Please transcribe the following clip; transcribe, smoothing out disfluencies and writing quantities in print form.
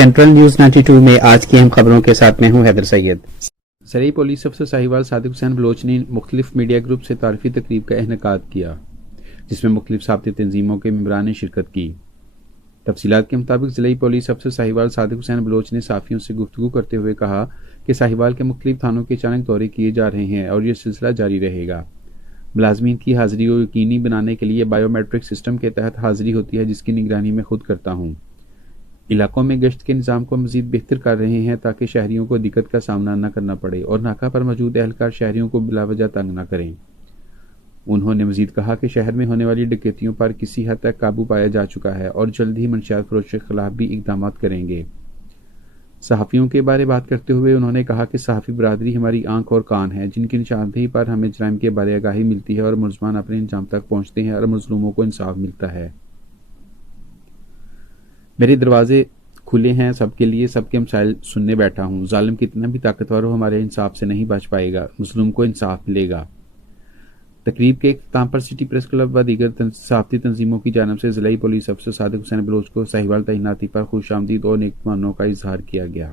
Central news 92 میں آج کی اہم خبروں کے ساتھ میں ہوں حیدر سید۔ زرعی پولیس افسر ساہیوال صادق حسین بلوچ نے مختلف میڈیا گروپ سے تعارفی تقریب کا انعقاد کیا، جس میں مختلف ثابتی تنظیموں کے ممبران نے شرکت کی۔ تفصیلات کے مطابق زرعی پولیس افسر ساہیوال صادق حسین بلوچ نے صحافیوں سے گفتگو کرتے ہوئے کہا کہ ساہیوال کے مختلف تھانوں کے اچانک دورے کیے جا رہے ہیں اور یہ سلسلہ جاری رہے گا۔ ملازمین کی حاضری کو یقینی بنانے کے لیے بائیو میٹرک سسٹم کے تحت حاضری ہوتی ہے، جس کی نگرانی میں خود کرتا ہوں۔ علاقوں میں گشت کے نظام کو مزید بہتر کر رہے ہیں تاکہ شہریوں کو دقت کا سامنا نہ کرنا پڑے اور ناکہ پر موجود اہلکار شہریوں کو بلا وجہ تنگ نہ کریں۔ انہوں نے مزید کہا کہ شہر میں ہونے والی ڈکیتیوں پر کسی حد تک قابو پایا جا چکا ہے اور جلد ہی منشیات فروشوں کے خلاف بھی اقدامات کریں گے۔ صحافیوں کے بارے بات کرتے ہوئے انہوں نے کہا کہ صحافی برادری ہماری آنکھ اور کان ہے، جن کی نشاندہی پر ہمیں جرائم کے بارے آگاہی ملتی ہے اور ملزمان اپنے انجام تک پہنچتے ہیں اور مظلوموں کو انصاف ملتا ہے۔ میرے دروازے کھلے ہیں سب کے لیے، سب کے مسائل سننے بیٹھا ہوں۔ ظالم کتنا بھی طاقتور ہو ہمارے انصاف سے نہیں بچ پائے گا، مظلوم کو انصاف ملے گا۔ تقریب کے اختتام پر سٹی پریس کلب و دیگر صحافتی تنظیموں کی جانب سے ضلعی پولیس افسر صادق حسین بلوچ کو ساہیوال تعیناتی پر خوش آمدید اور نیک خواہشات کا اظہار کیا گیا۔